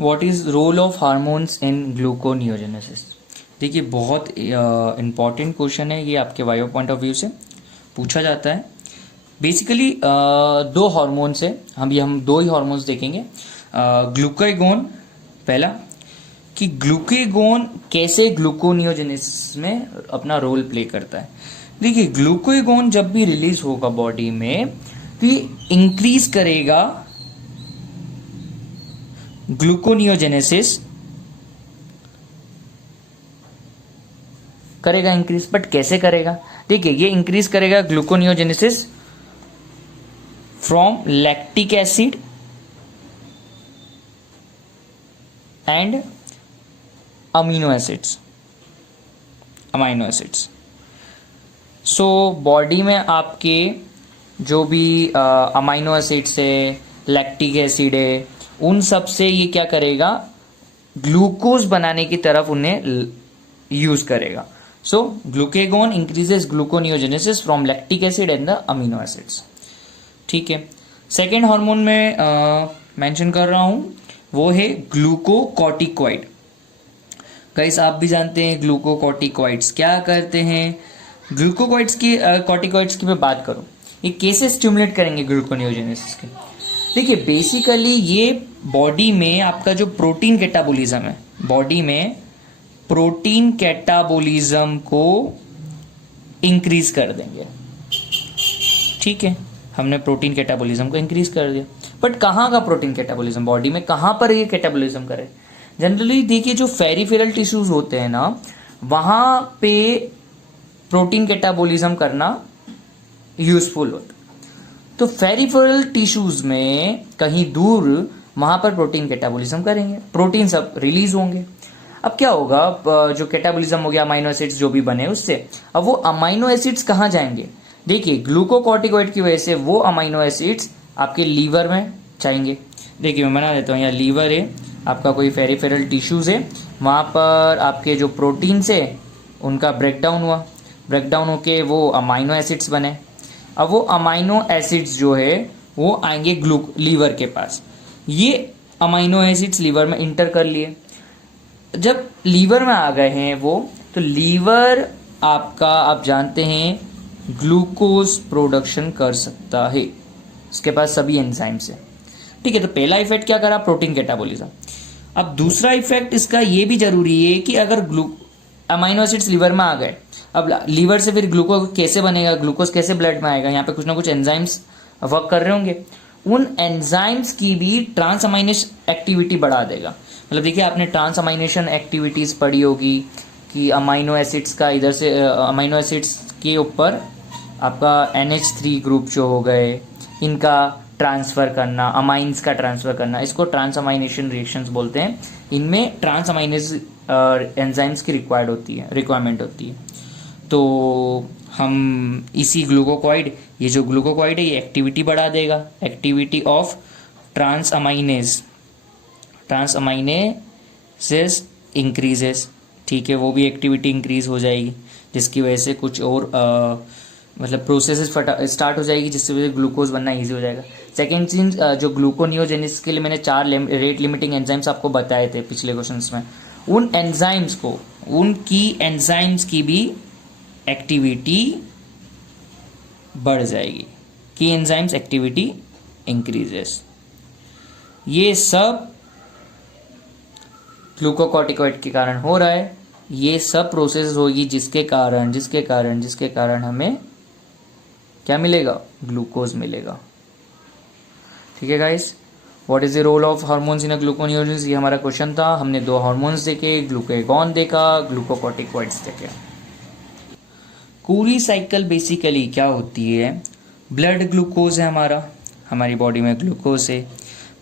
What is role of hormones in gluconeogenesis. देखिए बहुत important question है ये, आपके बायो पॉइंट ऑफ व्यू से पूछा जाता है। बेसिकली दो हार्मोन्स है, हम दो ही हार्मोन्स देखेंगे। ग्लूकागोन पहला, कि ग्लूकागोन कैसे ग्लूकोनियोजेनेसिस में अपना रोल प्ले करता है। देखिए ग्लूकागोन जब भी रिलीज होगा बॉडी में तो ये इंक्रीज करेगा ग्लूकोनियोजेनेसिस करेगा इंक्रीज, बट कैसे करेगा। देखिए ये इंक्रीज करेगा gluconeogenesis from lactic acid and amino acids. So body में आपके जो भी अमीनो एसिड्स है, लैक्टिक एसिड है, उन सब से ये क्या करेगा, ग्लूकोज बनाने की तरफ उन्हें यूज करेगा। So glucagon increases gluconeogenesis from lactic acid and the amino acids. ठीक है, सेकेंड हार्मोन में मेंशन कर रहा हूं, वो है ग्लूकोकॉर्टिकॉइड। गाइस आप भी जानते हैं ग्लूकोकॉर्टिकॉइड्स क्या करते हैं। ग्लूकोकॉइड्स की कॉर्टिकॉइड्स की मैं बात करूं, ये कैसे स्टिमुलेट करेंगे ग्लूकोनियोजेनेसिस के। देखिए बेसिकली ये बॉडी में आपका जो प्रोटीन कैटाबोलिज्म है, बॉडी में प्रोटीन कैटाबोलिज्म को इंक्रीज कर देंगे। ठीक है, हमने प्रोटीन कैटाबोलिज्म को इंक्रीज कर दिया, बट कहाँ का प्रोटीन कैटाबोलिज्म, बॉडी में कहाँ पर ये कैटाबोलिज्म करे। जनरली देखिए जो पेरिफेरल टिश्यूज होते हैं ना, वहां पे प्रोटीन कैटाबोलिज्म करना यूजफुल होता है। तो पेरिफेरल टिश्यूज में कहीं दूर वहां पर प्रोटीन कैटाबोलिज्म करेंगे, प्रोटीन सब रिलीज होंगे। अब क्या होगा, जो कैटाबोलिज्म हो गया अमाइनो एसिड्स जो भी बने उससे, अब वो अमाइनो एसिड्स कहाँ जाएंगे। देखिए ग्लूकोकॉर्टिकॉइड की वजह से वो अमाइनो एसिड्स आपके लीवर में जाएंगे। देखिए मैं बना देता हूँ, यहाँ लीवर है आपका, कोई पेरिफेरल टिश्यूज है, वहाँ पर आपके जो प्रोटीन्स है उनका ब्रेकडाउन हुआ, ब्रेकडाउन होके वो अमाइनो एसिड्स बने। अब वो अमाइनो एसिड्स जो है वो आएंगे लीवर के पास। ये अमाइनो एसिड्स लीवर में इंटर कर लिए, जब लीवर में आ गए हैं वो, तो लीवर आपका आप जानते हैं ग्लूकोज प्रोडक्शन कर सकता है, इसके पास सभी एंजाइम्स है। ठीक है, तो पहला इफेक्ट क्या करा, प्रोटीन कैटाबोलिज्म। अब दूसरा इफेक्ट इसका ये भी जरूरी है कि अगर अमाइनो एसिड्स लीवर में आ गए, अब लीवर से फिर ग्लूकोज कैसे बनेगा, ग्लूकोज कैसे ब्लड में आएगा, यहाँ पे कुछ ना कुछ एंजाइम्स वर्क कर रहे होंगे, उन एंजाइम्स की भी ट्रांस अमाइनेशन एक्टिविटी बढ़ा देगा। मतलब देखिए आपने ट्रांस अमाइनेशन एक्टिविटीज पढ़ी होगी कि अमाइनो एसिड्स का इधर से अमाइनो एसिड्स के ऊपर आपका NH3 ग्रुप जो हो गए, इनका ट्रांसफर करना, अमाइंस का ट्रांसफर करना, इसको ट्रांस अमाइनेशन रिएक्शंस बोलते हैं। इनमें ट्रांस अमाइनेज एंजाइम्स की रिक्वायरमेंट होती है। तो हम इसी ग्लूकोकॉइड, ये जो ग्लूकोकॉइड है ये एक्टिविटी बढ़ा देगा, एक्टिविटी ऑफ ट्रांस अमाइनेसेस इंक्रीजेस। ठीक है, वो भी एक्टिविटी इंक्रीज हो जाएगी, जिसकी वजह से कुछ और मतलब प्रोसेसेस स्टार्ट हो जाएगी, जिससे वजह ग्लूकोज बनना ईजी हो जाएगा। सेकेंड चीज, जो ग्लूकोनियोजेनेसिस के लिए मैंने 4 रेट लिमिटिंग एंजाइम्स आपको बताए थे पिछले क्वेश्चंस में, उन एंजाइम्स को, उनकी एंजाइम्स की भी एक्टिविटी बढ़ जाएगी, की एंजाइम्स एक्टिविटी इंक्रीजेस। ये सब ग्लूकोकॉर्टिकॉइड के कारण हो रहा है, ये सब प्रोसेस होगी जिसके कारण हमें क्या मिलेगा, ग्लूकोज मिलेगा। ठीक है guys, what is the role of hormones in a gluconeogenesis, ये हमारा क्वेश्चन था। हमने 2 हार्मोन्स देखे, ग्लूकागॉन देखा, ग्लूकोकॉर्टिकॉइड्स देखे। पूरी साइकिल बेसिकली क्या होती है, ब्लड ग्लूकोज है हमारी बॉडी में ग्लूकोज है,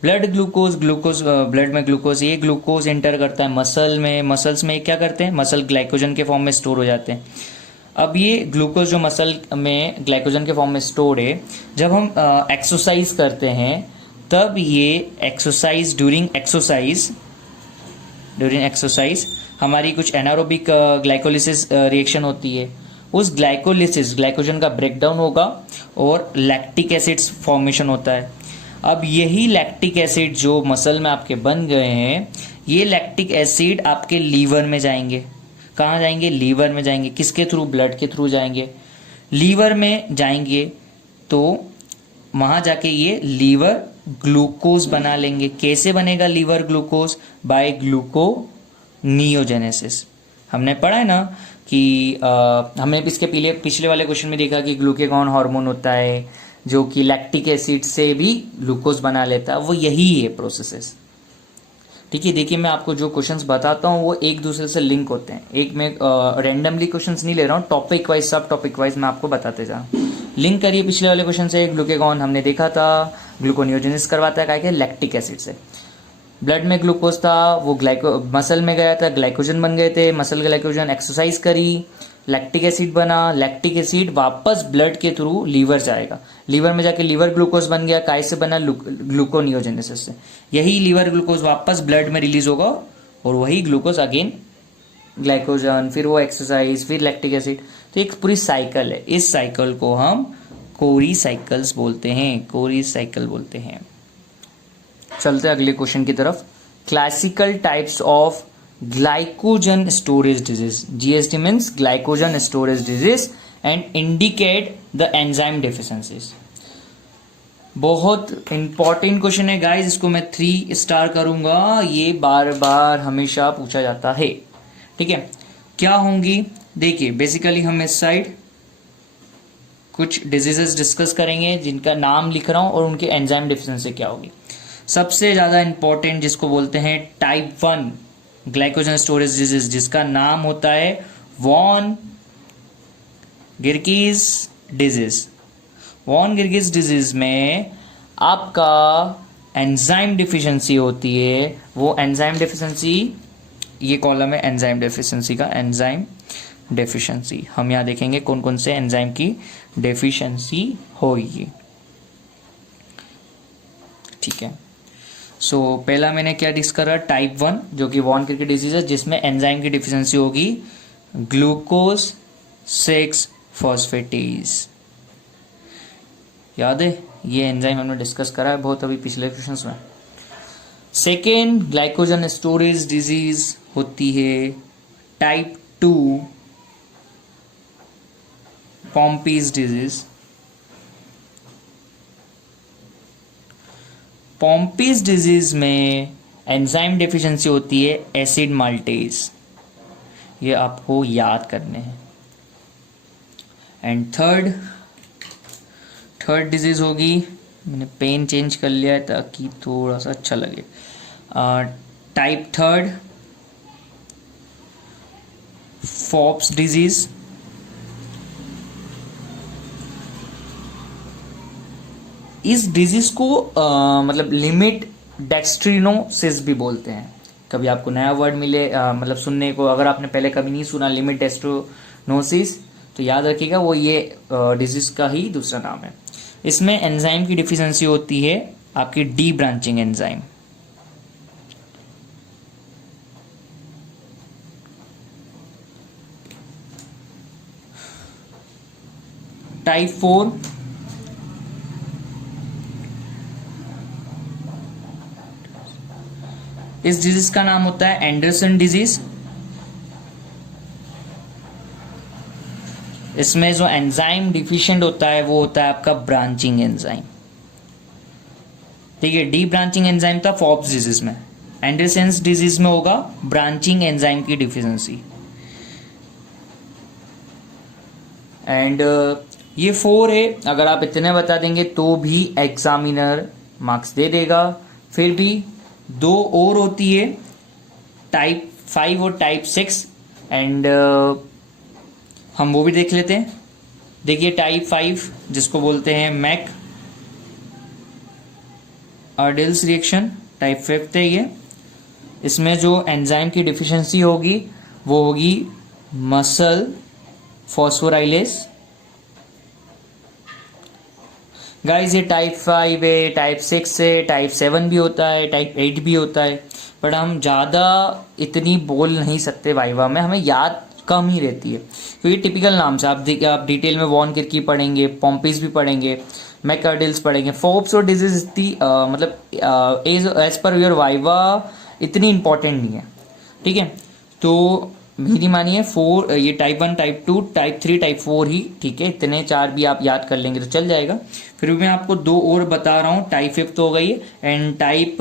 ब्लड ग्लूकोज ब्लड में ग्लूकोज, ये ग्लूकोज एंटर करता है मसल में, मसल्स में क्या करते हैं, मसल ग्लाइकोजन के फॉर्म में स्टोर हो जाते हैं। अब ये ग्लूकोज जो मसल में ग्लाइकोजन के फॉर्म में स्टोर है, जब हम एक्सरसाइज करते हैं तब ये एक्सरसाइज ड्यूरिंग एक्सरसाइज हमारी कुछ एनारोबिक ग्लाइकोलिसिस रिएक्शन होती है। उस ग्लाइकोलिसिस, ग्लाइकोजन का ब्रेकडाउन होगा और लैक्टिक एसिड्स फॉर्मेशन होता है। अब यही लैक्टिक एसिड जो मसल में आपके बन गए हैं, ये लैक्टिक एसिड आपके लीवर में जाएंगे। कहाँ जाएंगे? लीवर में जाएंगे। किसके थ्रू? ब्लड के थ्रू जाएंगे। लीवर में जाएंगे तो वहाँ जाके ये लीवर ग्लूकोज बना लेंगे। कैसे बनेगा लीवर ग्लूकोज? Bye gluconeogenesis. हमने पढ़ा है ना कि हमने इसके पिछले वाले क्वेश्चन में देखा कि ग्लूकेगॉन हार्मोन होता है जो कि लैक्टिक एसिड से भी ग्लूकोज बना लेता है। वो यही है प्रोसेसेस। ठीक है, देखिए मैं आपको जो क्वेश्चंस बताता हूँ वो एक दूसरे से लिंक होते हैं। एक मैं रैंडमली क्वेश्चंस नहीं ले रहा हूँ, टॉपिक वाइज, सब टॉपिक वाइज मैं आपको बताते जा रहा हूँ। लिंक करिए पिछले वाले क्वेश्चन से। ग्लूकेगॉन हमने देखा था ग्लूकोनियोजेनेसिस करवाता है क्या के? लैक्टिक एसिड से। ब्लड में ग्लूकोज था, वो मसल में गया था, ग्लाइकोजन बन गए थे। मसल ग्लाइकोजन एक्सरसाइज करी, लैक्टिक एसिड बना। लैक्टिक एसिड वापस ब्लड के थ्रू लीवर जाएगा। लीवर में जाके लीवर ग्लूकोज बन गया। काय से बना? ग्लूकोनियोजेनेसिस से। यही लीवर ग्लूकोज वापस ब्लड में रिलीज होगा और वही ग्लूकोज अगेन ग्लाइकोजन, फिर वो एक्सरसाइज, फिर लैक्टिक एसिड। तो एक पूरी साइकिल है। इस साइकिल को हम कोरी साइकिल्स बोलते हैं, कोरी साइकिल बोलते हैं। चलते हैं अगले क्वेश्चन की तरफ। Classical types of glycogen storage disease. GSD means glycogen storage disease and indicate the enzyme deficiencies. बहुत इंपॉर्टेंट क्वेश्चन है गाइस, इसको मैं 3 स्टार करूंगा। ये बार बार हमेशा पूछा जाता है। ठीक है, क्या होंगी? देखिए बेसिकली हम इस साइड कुछ डिजीजेस डिस्कस करेंगे जिनका नाम लिख रहा हूं और उनके एंजाइम डेफिशिएंसी क्या होगी। सबसे ज्यादा इंपॉर्टेंट जिसको बोलते हैं टाइप 1 ग्लाइकोजन स्टोरेज डिजीज, जिसका नाम होता है वॉन गिरकीज डिजीज। वॉन गिरकीज डिजीज में आपका एंजाइम डिफिशिएंसी होती है। वो एंजाइम डिफिशिएंसी, ये कॉलम है एंजाइम डेफिशिएंसी का। एंजाइम डेफिशिएंसी हम यहाँ देखेंगे कौन कौन से एंजाइम की डेफिशिएंसी होगी। ठीक है, सो पहला मैंने क्या डिस्कस करा? टाइप 1 जो कि वॉन क्रिकेट डिजीज है, जिसमें एंजाइम की डिफिशिएंसी होगी ग्लूकोज 6 फॉस्फेटेज। याद है ये एंजाइम हमने डिस्कस करा है बहुत अभी पिछले क्वेश्चंस में। सेकेंड ग्लाइकोजन स्टोरेज डिजीज होती है टाइप 2 पॉम्पीज डिजीज। पॉम्पीज डिजीज में एंजाइम डेफिशिएंसी होती है एसिड माल्टेज। ये आपको याद करने हैं। एंड थर्ड डिजीज होगी, मैंने पेन चेंज कर लिया है ताकि थोड़ा सा अच्छा लगे। Type 3 फॉप्स disease. इस डिजीज को मतलब लिमिट डेक्स्ट्रिनोसिस भी बोलते हैं। कभी आपको नया वर्ड मिले मतलब सुनने को, अगर आपने पहले कभी नहीं सुना लिमिट डेक्स्ट्रिनोसिस, तो याद रखिएगा वो ये डिजीज का ही दूसरा नाम है। इसमें एंजाइम की डिफिशिएंसी होती है आपकी डी ब्रांचिंग एंजाइम। टाइप 4 इस डिजीज का नाम होता है एंडरसन डिजीज। इसमें जो एंजाइम डिफिशिएंट होता है वो होता है आपका ब्रांचिंग एंजाइम। ठीक है, डी ब्रांचिंग एंजाइम था फॉप्स डिजीज में, एंडरसन्स डिजीज में होगा ब्रांचिंग एंजाइम की डिफिशिएंसी। एंड ये 4 है। अगर आप इतने बता देंगे तो भी एग्जामिनर मार्क्स दे देगा। फिर भी 2 और होती है टाइप 5 और टाइप 6 एंड हम वो भी देख लेते हैं। देखिए टाइप 5 जिसको बोलते हैं मैक अर्डिल्स रिएक्शन, टाइप 5 है ये। इसमें जो एंजाइम की डिफिशिएंसी होगी वो होगी मसल फॉस्फोराइलेस। गाइस ये टाइप 5 है, टाइप 6 है, टाइप 7 भी होता है, टाइप 8 भी होता है। बट हम ज़्यादा इतनी बोल नहीं सकते वाइवा में, हमें याद कम ही रहती है क्योंकि टिपिकल नाम से आप डिटेल में वॉन किरकी पढ़ेंगे, पॉम्पीज भी पढ़ेंगे, मैकार्डिल्स पढ़ेंगे। फोप्स और डिजीज इतनी मतलब एज पर योर वाइवा इतनी इंपॉर्टेंट नहीं है, ठीक है। तो मेरी मानिए 4 ये टाइप 1 टाइप 2 टाइप 3 टाइप 4 ही, ठीक है। इतने 4 भी आप याद कर लेंगे तो चल जाएगा। फिर भी मैं आपको 2 और बता रहा हूँ। टाइप 5 हो गई एंड टाइप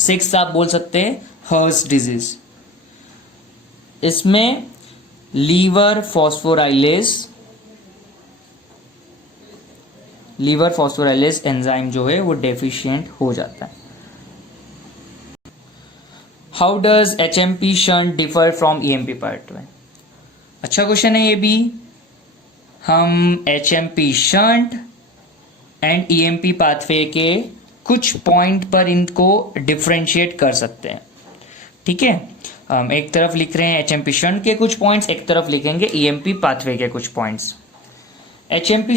6 आप बोल सकते हैं हर्स डिजीज। इसमें लीवर फॉस्फोराइलेज एंजाइम जो है वो डेफिशिएंट हो जाता है। How does HMP shunt differ from EMP pathway? अच्छा क्वेश्चन है ये भी। हम HMP shunt and EMP pathway के कुछ पॉइंट पर इनको डिफरेंशिएट कर सकते हैं, ठीक है। हम एक तरफ लिख रहे हैं HMP शंट के कुछ पॉइंट्स, एक तरफ लिखेंगे EMP पाथवे के कुछ पॉइंट्स। HMP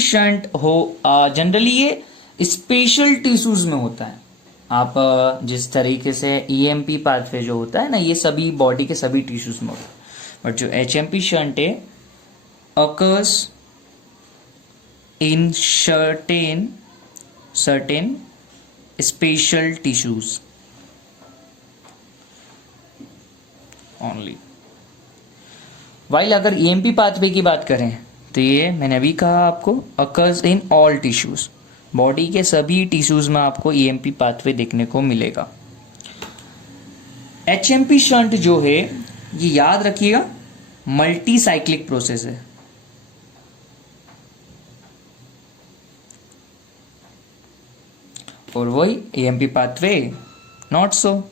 शंट हो जनरली ये स्पेशल टिश्यूज में होता है। आप जिस तरीके से EMP पाथवे जो होता है ना, ये सभी बॉडी के सभी टिश्यूज में होता है, बट जो HMP शंट है occurs in certain special tissues only. while अगर EMP पाथवे की बात करें तो ये मैंने अभी कहा आपको occurs in all tissues, body के सभी टिश्यूज में आपको EMP पाथवे देखने को मिलेगा। HMP शंट जो है ये याद रखिएगा मल्टी साइक्लिक प्रोसेस है। और वही EMP pathway not so.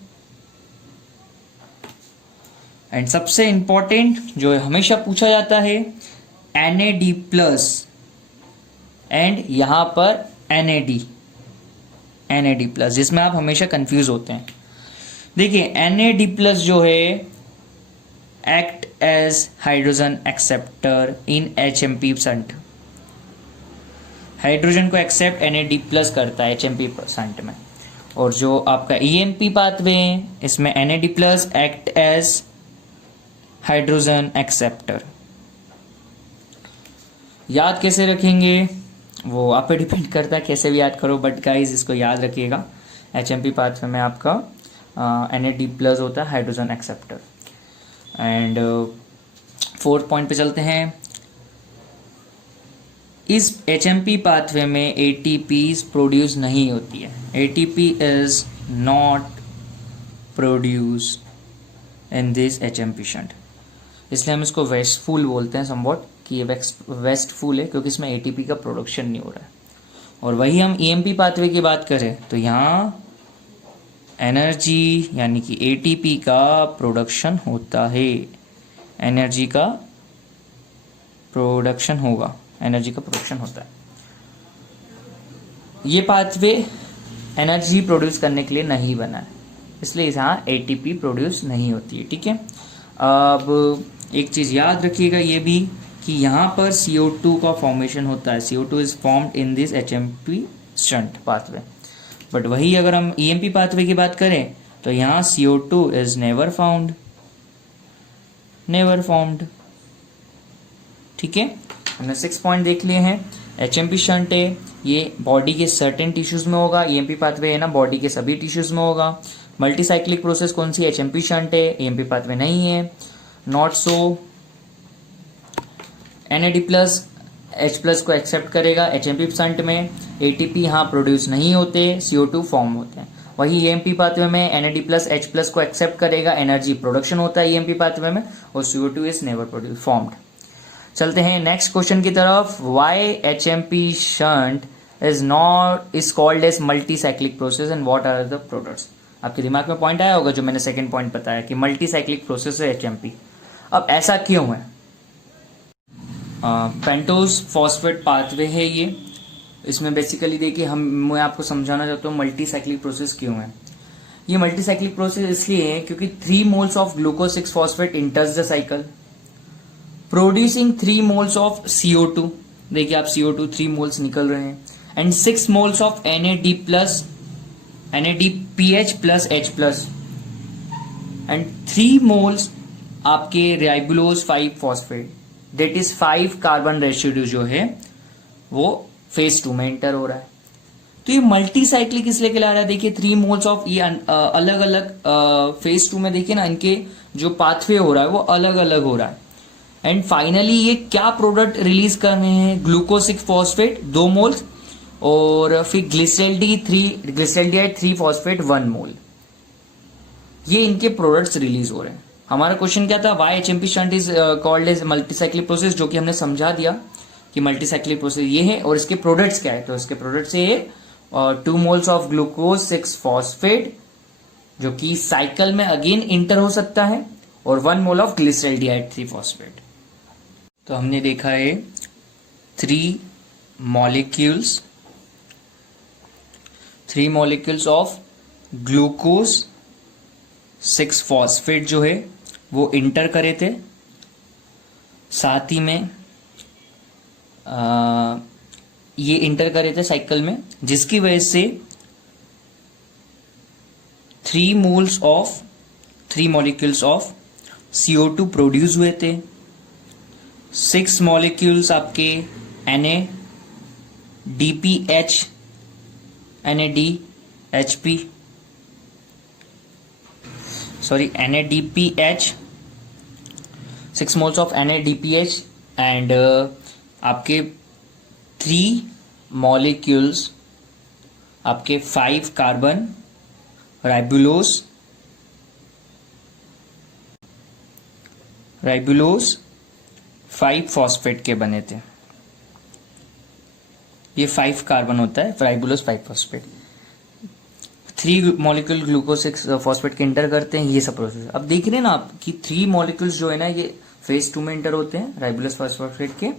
And सबसे इंपॉर्टेंट जो हमेशा पूछा जाता है NAD प्लस एंड यहां पर NAD प्लस, जिसमें आप हमेशा कंफ्यूज होते हैं। देखिए NAD प्लस जो है एक्ट एज हाइड्रोजन एक्सेप्टर इन HMP शंट। हाइड्रोजन को एक्सेप्ट NAD प्लस करता है HMP शंट में। और जो आपका EMP पाथवे है इसमें NAD plus act as hydrogen acceptor. याद कैसे रखेंगे वो आप पे डिपेंड करता है, कैसे भी याद करो, बट गाइस इसको याद रखिएगा HMP पाथवे में आपका NAD प्लस होता है hydrogen acceptor. And 4th point पे चलते हैं। इस HMP पाथवे में ATP प्रोड्यूस नहीं होती है। ATP is not produce in this HMP shunt, इसलिए हम इसको वेस्टफुल बोलते हैं समवॉट, कि ये वेस्टफुल है क्योंकि इसमें ATP का प्रोडक्शन नहीं हो रहा है। और वही हम EMP पाथवे की बात करें तो यहाँ एनर्जी यानी कि ATP का प्रोडक्शन होता है। एनर्जी का प्रोडक्शन होता है। ये पाथवे एनर्जी प्रोड्यूस करने के लिए नहीं बना है, इसलिए यहाँ ATP प्रोड्यूस नहीं होती है, ठीक है। अब एक चीज़ याद रखिएगा ये भी कि यहाँ पर CO2 का फॉर्मेशन होता है। CO2 is formed in this HMP shunt pathway. But वही अगर हम EMP पाथवे की बात करें तो यहाँ CO2 इज नेवर फॉर्म्ड, ठीक है। हमने 6 पॉइंट देख लिए हैं। HMP शंट है ये बॉडी के सर्टेन टिश्यूज में होगा। EMP पाथवे है ना बॉडी के सभी टिश्यूज में होगा। मल्टी साइक्लिक प्रोसेस कौन सी? HMP शंट है, EMP पाथवे नहीं है। Not so, NAD plus H plus को एक्सेप्ट करेगा HMP शंट में। ATP यहाँ प्रोड्यूस नहीं होते, CO2 फॉर्म होते हैं। वही EMP पाथवे में NAD प्लस H प्लस को एक्सेप्ट करेगा, एनर्जी प्रोडक्शन होता है EMP पाथवे में, और CO2 is never produce formed. चलते हैं नेक्स्ट क्वेश्चन की तरफ। Why HMP shunt is called as multi cyclic process and what are the products? आपके दिमाग में पॉइंट आया होगा जो मैंने सेकंड पॉइंट बताया कि मल्टी साइक्लिक प्रोसेस है HMP। अब ऐसा क्यों है? पेंटोज फॉस्फेट पाथवे है ये। इसमें बेसिकली देखिए मैं आपको समझाना चाहता हूँ मल्टी साइक्लिक प्रोसेस क्यों है। ये मल्टी साइक्लिक प्रोसेस इसलिए है क्योंकि 3 moles of glucose 6 phosphate enters the cycle producing 3 moles of CO2। देखिए आप CO2 3 मोल्स निकल रहे हैं, and 6 moles of NADPH plus H plus, and 3 moles आपके ribulose 5 phosphate, that is 5 carbon residue जो है वो फेज 2 में एंटर हो रहा है। तो ये मल्टी साइक्लिक इसलिए कहला रहा है, देखिए 3 मोल्स ऑफ ये अलग अलग फेज 2 में देखिए ना, इनके जो पाथवे हो रहा है वो अलग अलग हो रहा है। एंड फाइनली ये क्या प्रोडक्ट रिलीज कर रहे हैं, ग्लूकोज 6 फॉस्फेट 2 मोल्स और फिर ग्लिसरल्डिहाइड 3 फॉस्फेट 1 मोल, ये इनके प्रोडक्ट्स रिलीज हो रहे हैं। हमारा क्वेश्चन क्या था, why HMP shunt is called as multicyclic process, जो कि हमने समझा दिया कि मल्टीसाइक्लिक प्रोसेस ये है और इसके प्रोडक्ट्स क्या है। तो इसके प्रोडक्ट्स ये 2 मोल्स ऑफ ग्लूकोज 6 फॉस्फेट जो कि साइकिल में अगेन इंटर हो सकता है और 1 मोल ऑफ ग्लिसरल्डिहाइड 3 फॉस्फेट। तो हमने देखा है 3 मॉलिक्यूल्स ऑफ ग्लूकोज 6 फॉस्फेट जो है वो इंटर करे थे, साथ ही में ये इंटर करे थे साइकिल में, जिसकी वजह से 3 मॉलिक्यूल्स ऑफ CO2 प्रोड्यूस हुए थे। 6 मॉलिक्यूल्स आपके NADPH 6 moles of NADPH and आपके 3 मॉलिक्यूल्स आपके 5 कार्बन राइबुलोस 5 फॉस्फेट के बने थे। ये 5 कार्बन होता है, राइबुलोस 5 फॉस्फेट। 3 मॉलिक्यूल ग्लूकोज 6 फॉस्फेट के इंटर करते हैं, ये सब प्रोसेस। अब देख रहे हैं ना आप कि 3 मॉलिक्यूल्स जो है ना ये फेज 2 में इंटर होते हैं राइबुलोस फॉस्फेट के,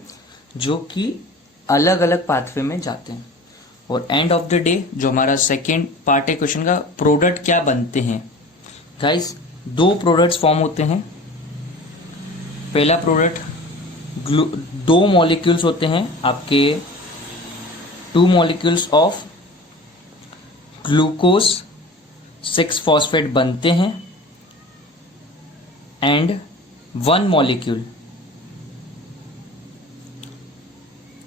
जो कि अलग अलग पाथवे में जाते हैं। और एंड ऑफ द डे जो हमारा सेकेंड पार्ट है क्वेश्चन का, प्रोडक्ट क्या बनते हैं गाइस, 2 प्रोडक्ट्स फॉर्म होते हैं। पहला प्रोडक्ट 2 मॉलिक्यूल्स होते हैं आपके 2 मॉलिक्यूल्स ऑफ ग्लूकोज 6 फॉस्फेट बनते हैं एंड 1 मॉलिक्यूल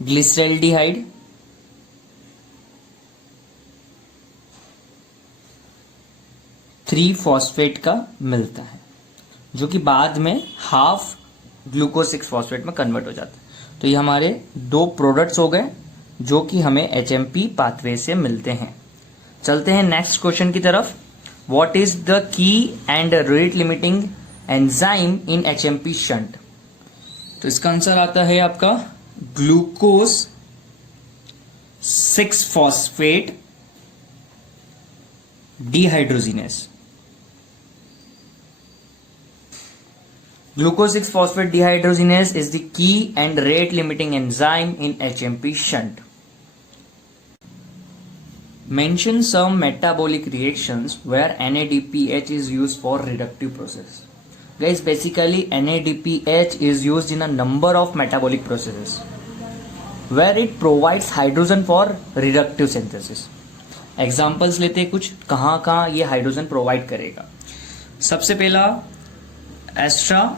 ग्लिसरल्डिहाइड 3 फॉस्फेट का मिलता है, जो कि बाद में हाफ ग्लूकोज 6 फॉस्फेट में कन्वर्ट हो जाता है। तो ये हमारे 2 प्रोडक्ट्स हो गए जो कि हमें एचएमपी पाथवे से मिलते हैं। चलते हैं नेक्स्ट क्वेश्चन की तरफ। What is the key and rate limiting enzyme in HMP shunt? तो इसका आंसर आता है आपका glucose 6 phosphate dehydrogenase. Glucose 6 phosphate dehydrogenase is the key and rate limiting enzyme in HMP shunt. Mention some metabolic reactions where NADPH is used for reductive process. Guys, basically NADPH is used in a number of metabolic processes where it provides hydrogen for reductive synthesis. Examples लेते हैं कुछ, कहाँ कहाँ ये hydrogen provide करेगा। सबसे पहला extra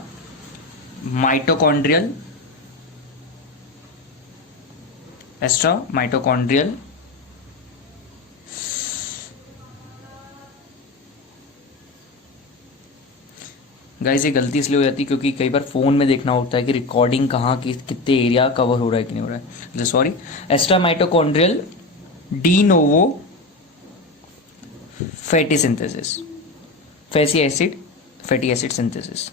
mitochondrial guys, ये गलती इसलिए हो जाती है क्योंकि कई बार फोन में देखना होता है कि रिकॉर्डिंग कहाँ की कितने एरिया कवर हो रहा है कि नहीं हो रहा है। Sorry, extra mitochondrial de novo fatty synthesis, fatty acid synthesis.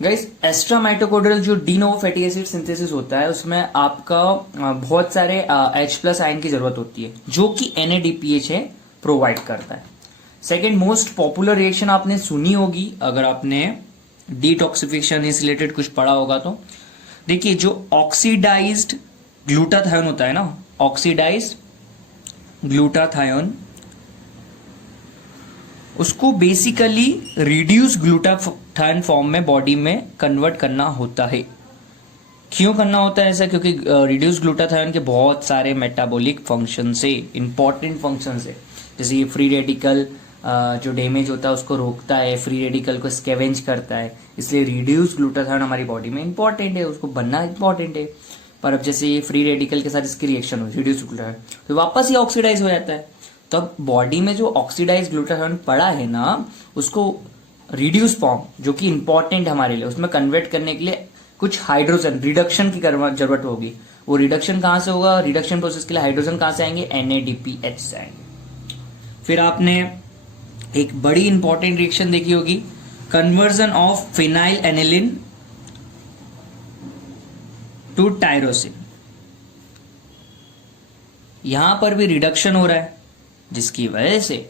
Guys, extra mitochondrial जो de novo fatty acid synthesis होता है उसमें आपका बहुत सारे H+ आयन की जरूरत होती है, जो कि NADPH है प्रोवाइड करता है। सेकेंड मोस्ट पॉपुलर रिएक्शन आपने सुनी होगी अगर आपने डिटॉक्सिफिकेशन से रिलेटेड कुछ पढ़ा होगा तो। देखिए, जो ऑक्सीडाइज्ड ग्लूटाथायोन होता है ना, ऑक्सीडाइज्ड ग्लूटाथायोन, उसको बेसिकली रिड्यूस ग्लूटाथायोन फॉर्म में बॉडी में कन्वर्ट करना होता है। क्यों करना होता है ऐसा? क्योंकि रिड्यूस ग्लूटाथायोन के बहुत सारे मेटाबॉलिक फंक्शन से, इंपॉर्टेंट फंक्शन है, जैसे ये फ्री रेडिकल जो डैमेज होता है उसको रोकता है, फ्री रेडिकल को स्कैवेंज करता है, इसलिए रिड्यूस ग्लूटाथायोन हमारी बॉडी में इंपॉर्टेंट है, उसको बनना इंपॉर्टेंट है। पर अब जैसे ये फ्री रेडिकल के साथ इसकी रिएक्शन हो रिड्यूस ग्लूटाथायोन तो वापस ये ऑक्सीडाइज हो जाता है। तो अब बॉडी में जो ऑक्सीडाइज ग्लूटाथायोन पड़ा है ना, उसको रिड्यूस फॉर्म जो कि इंपॉर्टेंट हमारे लिए, उसमें कन्वर्ट करने के लिए कुछ हाइड्रोजन रिडक्शन की जरूरत होगी। वो रिडक्शन कहां से होगा? रिडक्शन प्रोसेस के लिए हाइड्रोजन कहां से आएंगे? NADPH से आएंगे। फिर आपने एक बड़ी इंपॉर्टेंट रिएक्शन देखी होगी, conversion of phenylalanine to tyrosine. यहां पर भी रिडक्शन हो रहा है, जिसकी वजह से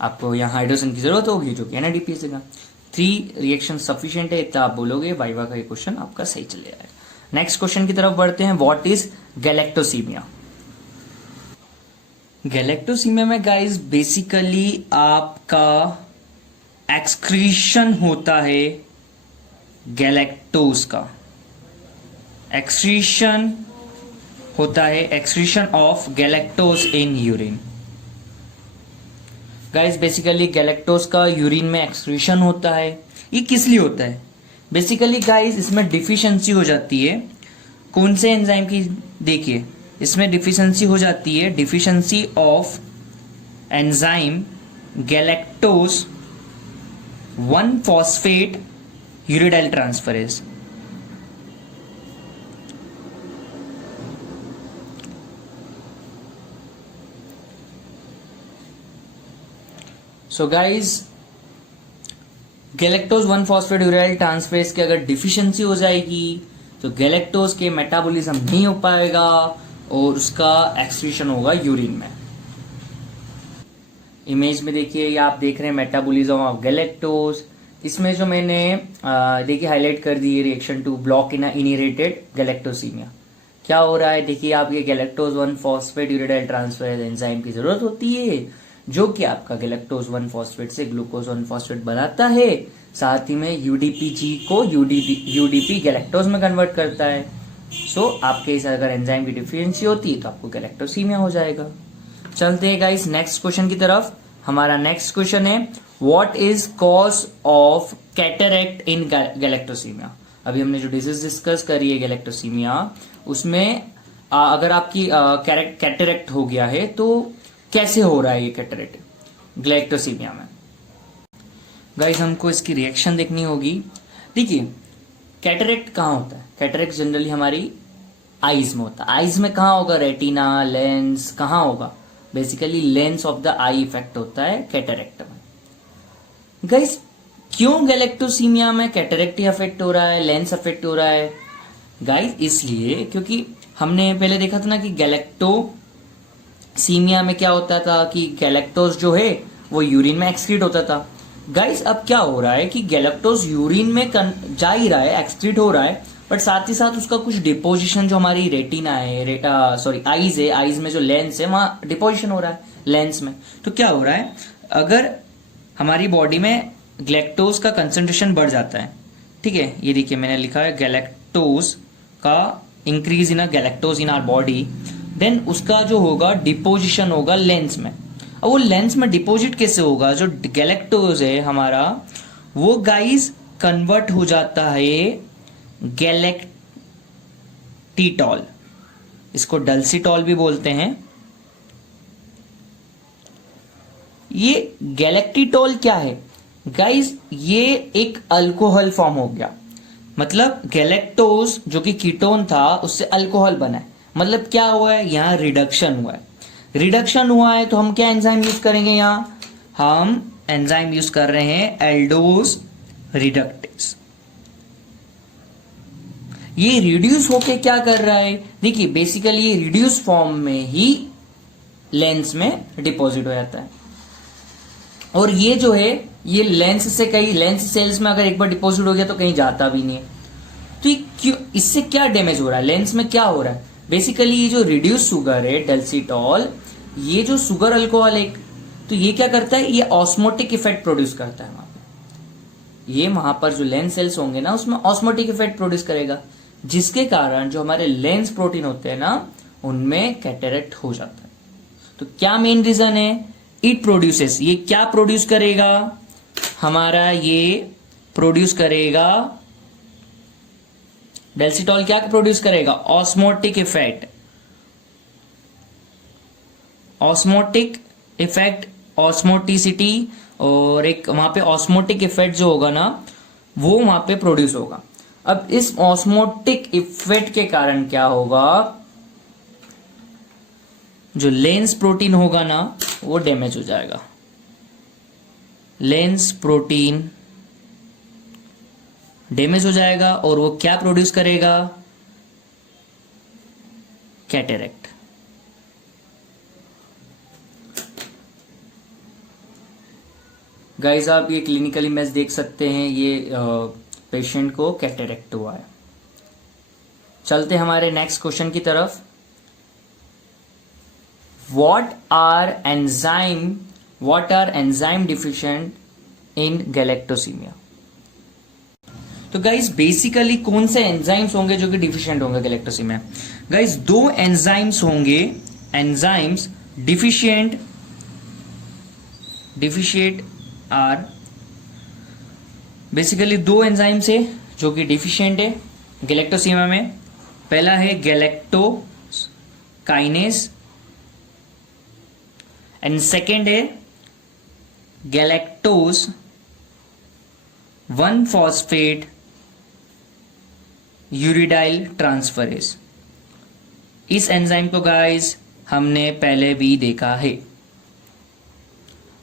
आपको यहां हाइड्रोजन की जरूरत होगी, जो कि NADPH देगा। 3 रिएक्शन सफिशिएंट है, इतना आप बोलोगे, वाइवा का ये क्वेश्चन आपका सही चले जाएगा। नेक्स्ट क्वेश्चन की तरफ बढ़ते हैं। What is galactosaemia? गैलेक्टोसीमिया में गाइस बेसिकली आपका एक्सक्रीशन होता है गैलेक्टोज का, एक्सक्रीशन होता है, excretion of galactose in urine. Guys basically galactose का यूरिन में एक्सक्रीशन होता है। ये किस लिए होता है? बेसिकली गाइस इसमें डिफिशिएंसी हो जाती है, कौन से एंजाइम की? देखिए इसमें डिफिशिएंसी हो जाती है, deficiency of enzyme galactose 1-फॉस्फेट uridyl transferase. So guys galactose 1-फॉस्फेट uridyl transferase की अगर डिफिशिएंसी हो जाएगी तो गैलेक्टोज के मेटाबॉलिज्म नहीं हो पाएगा और उसका एक्सक्रीशन होगा यूरिन में। इमेज में देखिए, ये आप देख रहे हैं मेटाबॉलिज्म ऑफ गैलेक्टोज। इसमें जो मैंने देखिए हाईलाइट कर दी है reaction to block in inherited galactosemia. क्या हो रहा है? देखिए आप, ये गैलेक्टोज 1-फॉस्फेट यूरिडाइल ट्रांसफरेज एंजाइम की जरूरत होती है, जो कि आपका गैलेक्टोज 1-फॉस्फेट से ग्लूकोज 1-फॉस्फेट बनाता है, साथ ही में यूडीपीजी को यूडीपी गैलेक्टोज में कन्वर्ट करता है। सो आपके इस अगर एंजाइम की डिफिशिएंसी होती है तो आपको गैलेक्टोसीमिया हो जाएगा। चलते हैं गाइस नेक्स्ट क्वेश्चन की तरफ। हमारा नेक्स्ट क्वेश्चन है, what is cause of cataract in galactosaemia? अभी हमने जो डिजीज डिस्कस करी है गैलेक्टोसीमिया, उसमें अगर आपकी कैटरेक्ट हो गया है तो कैसे हो रहा है ये कैटरेक्ट गैलेक्टोसीमिया में? गाइस हमको इसकी रिएक्शन देखनी होगी। देखिए कैटरेक्ट कहाँ होता है? कैटरेक्ट जनरली हमारी आईज में होता है। आईज में कहाँ होगा? रेटिना, लेंस, कहाँ होगा? Basically lens of the I effect होता है कैटरेक्ट में। गाइस क्यों गैलेक्टोसीमिया में कैटरेक्ट ही अफेक्ट हो रहा है, लेंस अफेक्ट हो रहा है? गाइस इसलिए क्योंकि हमने पहले देखा था ना कि गैलेक्टोसीमिया में क्या होता था कि गैलेक्टोज जो है वो यूरिन में एक्सक्रीट होता था। गाइस अब क्या हो रहा है कि गैलेक्टोज यूरिन में जा ही रहा है, एक्सक्रीट हो रहा है, बट साथ ही साथ उसका कुछ डिपोजिशन जो हमारी रेटिना है, आईज है, आईज में जो लेंस है वहां डिपोजिशन हो रहा है लेंस में। तो क्या हो रहा है, अगर हमारी बॉडी में गैलेक्टोज का कंसंट्रेशन बढ़ जाता है, ठीक है, ये देखिए मैंने लिखा है गैलेक्टोज का increase in galactose in our body, then उसका जो होगा डिपोजिशन होगा लेंस में। अब वो लेंस में डिपोजिट कैसे होगा? जो गैलेक्टोज है हमारा वो गाइस कन्वर्ट हो जाता है गैलेक्टिटॉल, इसको डल्सिटॉल भी बोलते हैं। ये गैलेक्टिटॉल क्या है गाइस? ये एक अल्कोहल फॉर्म हो गया, मतलब गैलेक्टोज जो कि कीटोन था उससे अल्कोहल बना है। मतलब क्या हुआ है? यहां रिडक्शन हुआ है। रिडक्शन हुआ है तो हम क्या एंजाइम यूज करेंगे? यहां हम एंजाइम यूज कर रहे हैं एल्डोज रिडक्टेज। ये रिड्यूस होके क्या कर रहा है? देखिए बेसिकली ये रिड्यूस फॉर्म में ही लेंस में डिपॉजिट हो जाता है, और ये जो है ये लेंस से कहीं, लेंस सेल्स में अगर एक बार डिपॉजिट हो गया तो कहीं जाता भी नहीं है। तो ये क्यों, इससे क्या डैमेज हो रहा है? लेंस में क्या हो रहा है? बेसिकली ये जो रिड्यूस शुगर है डल्सिटॉल, ये जो शुगर अल्कोहल है, तो ये क्या करता है? ये ऑस्मोटिक इफेक्ट प्रोड्यूस करता है वहां पे। ये वहां पर जो लेंस सेल्स होंगे ना उसमें ऑस्मोटिक इफेक्ट प्रोड्यूस करेगा, जिसके कारण जो हमारे लेंस प्रोटीन होते हैं ना उनमें कैटरेक्ट हो जाता है। तो क्या मेन रीजन है इट प्रोड्यूसेस, ये क्या प्रोड्यूस करेगा हमारा, ये प्रोड्यूस करेगा डेल्सिटॉल, क्या प्रोड्यूस करेगा, ऑस्मोटिक इफेक्ट, ऑस्मोटिक इफेक्ट, ऑस्मोटिसिटी, और एक वहां पे ऑस्मोटिक इफेक्ट जो होगा ना वो वहां पे प्रोड्यूस होगा। अब इस ऑस्मोटिक इफेक्ट के कारण क्या होगा, जो लेंस प्रोटीन होगा ना वो डैमेज हो जाएगा, लेंस प्रोटीन डैमेज हो जाएगा, और वो क्या प्रोड्यूस करेगा, कैटेरेक्ट। गाइस आप ये क्लिनिकल इमेज देख सकते हैं, ये पेशेंट को कैटेरेक्ट हुआ है। चलते हमारे नेक्स्ट क्वेश्चन की तरफ। What are enzyme deficient in galactosemia. तो गाइस बेसिकली कौन से एंजाइम्स होंगे जो कि डिफिशिएंट होंगे गैलेक्टोसीमिया। गाइस दो एंजाइम्स होंगे, एंजाइम्स डिफिशिएंट आर बेसिकली दो एंजाइम्स है जो कि डिफिशिएंट है गैलेक्टोसीमिया में। पहला है गैलेक्टोकाइनेस एंड सेकेंड है गैलेक्टोज 1-फॉस्फेट यूरिडाइल ट्रांसफरेज। इस एंजाइम को गाइस हमने पहले भी देखा है।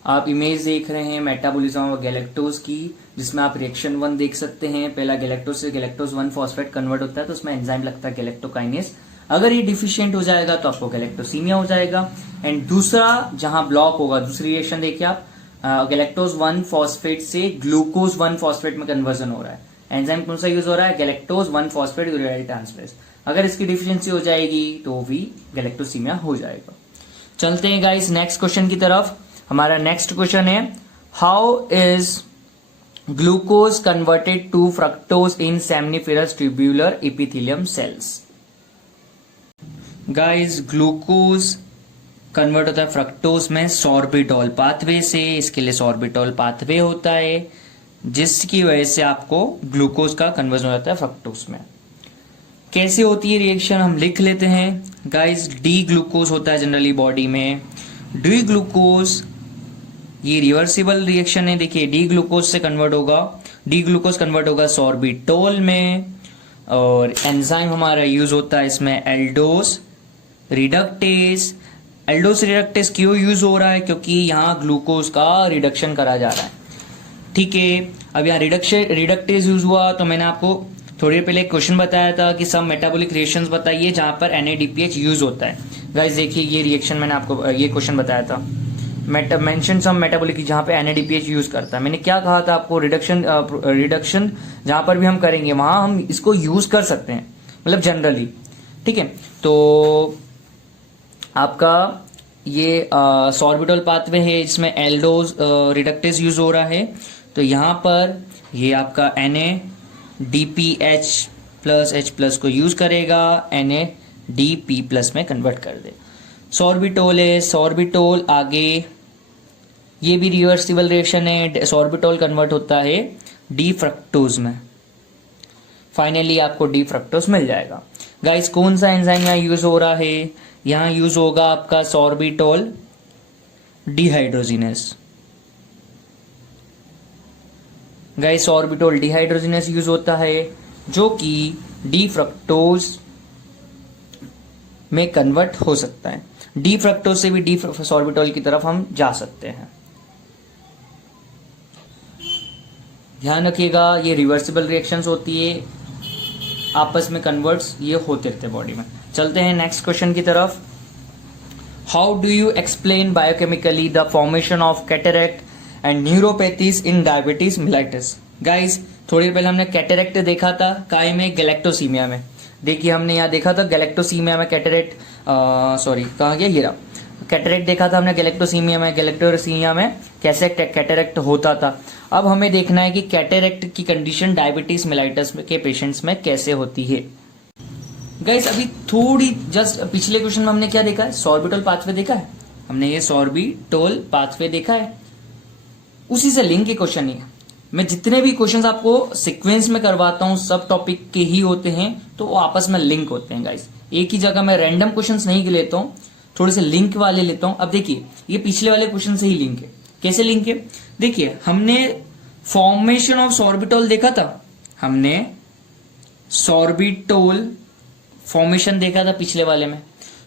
आप इमेज देख रहे हैं मेटाबॉलिज्म ऑफ गैलेक्टोज की, जिसमें आप रिएक्शन 1 देख सकते हैं। पहला गैलेक्टोज से गैलेक्टोज 1-फॉस्फेट कन्वर्ट होता है तो उसमें एंजाइम लगता है गैलेक्टोकाइनेस। अगर ये डिफिशिएंट हो जाएगा तो आपको गैलेक्टोसीमिया हो जाएगा। एंड दूसरा जहां ब्लॉक होगा, दूसरी रिएक्शन देखिए आप, गैलेक्टोज 1-फॉस्फेट से ग्लूकोज 1-फॉस्फेट में कन्वर्जन हो रहा है। एंजाइम कौन सा यूज हो रहा है, गैलेक्टोज 1-फॉस्फेट यूरिडाइल ट्रांसफरेज। अगर इसकी डिफिशियंसी हो जाएगी तो भी गैलेक्टोसीमिया हो जाएगा। चलते हैं गाइस नेक्स्ट क्वेश्चन की तरफ। हमारा नेक्स्ट क्वेश्चन है, how is glucose converted to fructose in seminiferous tubular epithelium cells. Guys glucose convert होता है फ्रक्टोज में सॉर्बिटॉल पाथवे से। इसके लिए सॉर्बिटॉल पाथवे होता है जिसकी वजह से आपको ग्लूकोज का कन्वर्जन हो जाता है फ्रक्टोज में। कैसे होती है रिएक्शन हम लिख लेते हैं गाइस। डी ग्लूकोज होता है जनरली बॉडी में। डी ग्लूकोज ये रिवर्सिबल रिएक्शन है। देखिए डी ग्लूकोज से कन्वर्ट होगा, डी ग्लूकोज कन्वर्ट होगा सॉर्बिटोल में, और एंजाइम हमारा यूज होता है इसमें एल्डोस रिडक्टेज। एल्डोस रिडक्टेज क्यों यूज हो रहा है, क्योंकि यहाँ ग्लूकोज का रिडक्शन करा जा रहा है। ठीक है, अब यहाँ रिडक्टेज यूज हुआ तो मैंने आपको थोड़ी देर पहले एक क्वेश्चन बताया था कि सब मेटाबॉलिक रिएक्शंस बताइए जहां पर NADPH यूज होता है। गाइस देखिए ये रिएक्शन मैंने आपको ये क्वेश्चन बताया था, मेंशन सम मेटाबॉलिक जहां पे NADPH यूज करता है। मैंने क्या कहा था आपको, रिडक्शन जहां पर भी हम करेंगे वहां हम इसको यूज कर सकते हैं, मतलब जनरली। ठीक है, तो आपका ये सॉर्बिटॉल पाथवे है जिसमें एल्डोज रिडक्टेज यूज हो रहा है। तो यहां पर ये आपका NADPH+H+ को यूज करेगा, NADP+ में कन्वर्ट कर दे। सॉर्बिटोल है, सॉर्बिटोल आगे ये भी रिवर्सिबल रिएक्शन है। सॉर्बिटोल कन्वर्ट होता है डी फ्रक्टोज में। फाइनली आपको डी फ्रक्टोज मिल जाएगा। गाइस कौन सा एंजाइम यहाँ यूज हो रहा है, यहाँ यूज होगा आपका sorbitol dehydrogenase. Guys sorbitol dehydrogenase use होता है जो कि डी फ्रक्टोज में कन्वर्ट हो सकता है। डी फ्रक्टोज से भी डी सॉर्बिटोल की तरफ हम जा सकते हैं। ध्यान रखिएगा ये रिवर्सिबल रिएक्शंस होती है, आपस में कन्वर्ट्स ये होते रहते हैं बॉडी में। चलते हैं नेक्स्ट क्वेश्चन की तरफ। How do you explain biochemically the formation of cataract and neuropathies in diabetes mellitus. Guys थोड़ी देर पहले हमने कैटरेक्ट देखा था काय में, गैलेक्टोसीमिया में। देखिए हमने यहाँ देखा था गैलेक्टोसीमिया में कैटरेक्ट, सॉरी कहाँ गया, ये रहा कैटरेक्ट देखा था हमने गैलेक्टोसीमिया में। गैलेक्टोसीमिया में कैसे कैटरेक्ट होता था। अब हमें देखना है कि कैटरेक्ट की कंडीशन डायबिटीज मिलाइटिस के पेशेंट्स में कैसे होती है। गाइस अभी थोड़ी जस्ट पिछले क्वेश्चन में हमने क्या देखा है, सॉर्बिटल पाथवे देखा है। हमने ये सॉर्बिटोल पाथवे देखा है, उसी से लिंक के क्वेश्चन ही है। मैं जितने भी क्वेश्चंस आपको सीक्वेंस में करवाता हूं सब टॉपिक के ही होते हैं, तो वो आपस में लिंक होते हैं गाइस। एक ही जगह मैं रैंडम क्वेश्चंस नहीं लेता हूं, थोड़े से लिंक वाले लेता हूं। अब देखिए ये पिछले वाले क्वेश्चन से ही लिंक है। कैसे लिंक है? देखिए हमने फॉर्मेशन ऑफ सॉर्बिटोल देखा था, हमने सॉर्बिटोल फॉर्मेशन देखा था पिछले वाले में।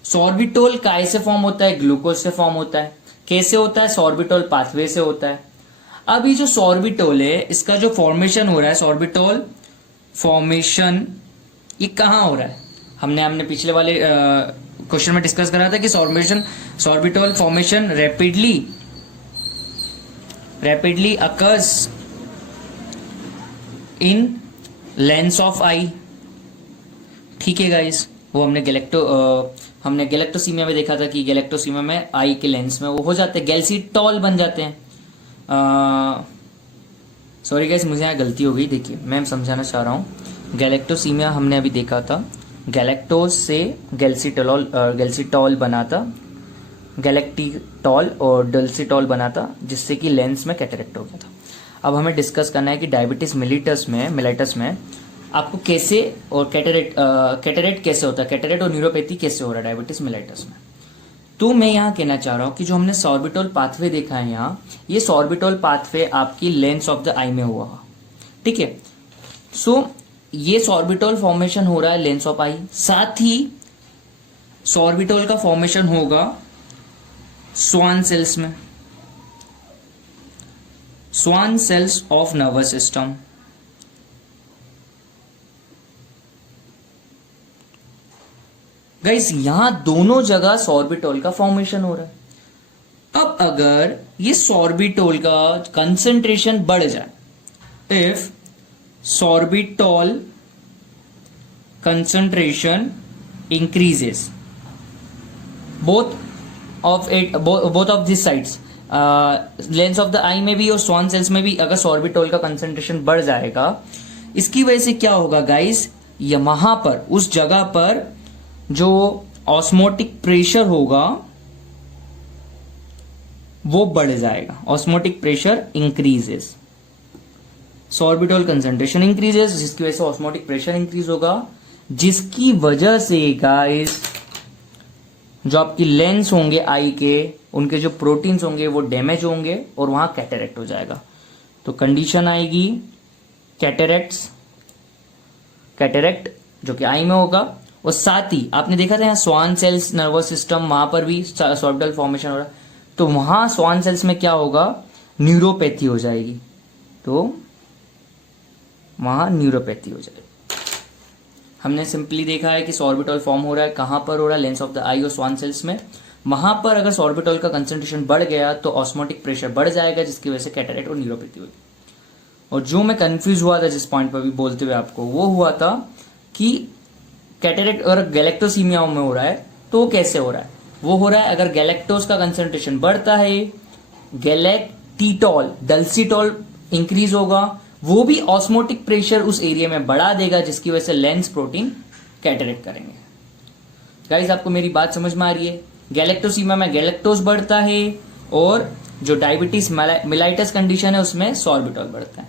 सॉर्बिटोल काय से फॉर्म होता है? ग्लूकोज से फॉर्म होता है। कैसे होता है? सॉर्बिटोल पाथवे से होता है। अब ये जो सॉर्बिटोल है, इसका जो फॉर्मेशन हो रहा है, सॉर्बिटोल फॉर्मेशन, ये कहां हो रहा है? हमने पिछले वाले क्वेश्चन में डिस्कस करा था कि sorbitol formation rapidly occurs in lens of eye. ठीक है गाइस, वो हमने गैलेक्टोसीमिया में देखा था कि गैलेक्टोसीमिया में आई के लेंस में वो हो जाते हैं, गैल्सिटॉल बन जाते हैं। सॉरी गाइस, मुझे यहाँ गलती हो गई। देखिए मैं समझाना चाह रहा हूँ, गैलेक्टोसीमिया हमने अभी देखा था, गैलेक्टोज से गैल्सिटॉल बना था, गैलेक्टिटॉल और डल्सिटॉल बना था, जिससे कि लेंस में कैटरेक्ट हो गया था। अब हमें डिस्कस करना है कि डायबिटीज मिलेटस में आपको कैसे, और कैटरेक्ट कैसे होता है, कैटरेक्ट और न्यूरोपैथी कैसे हो रहा है डायबिटीज मिलेटस में। तो मैं यहाँ कहना चाह रहा हूँ कि जो हमने सॉर्बिटोल पाथवे देखा है यहाँ, ये सॉर्बिटोल पाथवे आपकी लेंस ऑफ द आई में हुआ। ठीक है, सो ये सॉर्बिटोल फॉर्मेशन हो रहा है लेंस ऑफ आई, साथ ही सॉर्बिटोल का फॉर्मेशन होगा स्वान सेल्स में, Schwann cells of nervous system. Guys यहां दोनों जगह सॉर्बिटोल का फॉर्मेशन हो रहा है। अब अगर ये सॉर्बिटोल का कंसेंट्रेशन बढ़ जाए, if sorbitol concentration increases both of these sides, lens of the eye में भी और स्वान सेल्स में भी अगर सॉर्बिटोल का कंसेंट्रेशन बढ़ जाएगा, इसकी वजह से क्या होगा गाइस, वहां पर उस जगह पर जो ऑस्मोटिक प्रेशर होगा वो बढ़ जाएगा। Osmotic pressure increases, sorbitol concentration increases, जिसकी वजह से ऑस्मोटिक प्रेशर इंक्रीज होगा, जिसकी वजह से गाइस जो आपकी लेंस होंगे आई के, उनके जो प्रोटीन्स होंगे वो डैमेज होंगे और वहां कैटरेक्ट हो जाएगा। तो कंडीशन आएगी कैटरेक्ट जो कि आई में होगा। और साथ ही आपने देखा था यहाँ स्वान सेल्स नर्वस सिस्टम, वहां पर भी सॉर्बिटोल फॉर्मेशन हो रहा है, तो वहां स्वान सेल्स में क्या होगा, न्यूरोपैथी हो जाएगी। तो वहां न्यूरोपैथी हो जाएगी। हमने सिंपली देखा है कि सॉर्बिटोल फॉर्म हो रहा है, कहां पर हो रहा है, लेंस ऑफ द आई और स्वान सेल्स में। वहां पर अगर सॉर्बिटोल का कंसेंट्रेशन बढ़ गया तो ऑस्मोटिक प्रेशर बढ़ जाएगा, जिसकी वजह से कैटरेक्ट और न्यूरोपैथी होगी। और जो मैं कंफ्यूज हुआ था जिस पॉइंट पर भी बोलते हुए आपको, वो हुआ था कि कैटरेक्ट अगर गैलेक्टोसीमिया में हो रहा है तो कैसे हो रहा है। वो हो रहा है अगर गैलेक्टोज का कंसेंट्रेशन बढ़ता है, गैलेक्टिटॉल डल्सिटॉल इंक्रीज होगा, वो भी ऑस्मोटिक प्रेशर उस एरिया में बढ़ा देगा, जिसकी वजह से लेंस प्रोटीन कैटरेक्ट करेंगे। गाइस आपको मेरी बात समझ में आ रही है? गैलेक्टोसीमिया में गैलेक्टोज बढ़ता है और जो डायबिटीज मिलाइटस कंडीशन है उसमें सॉर्बिटोल बढ़ता है।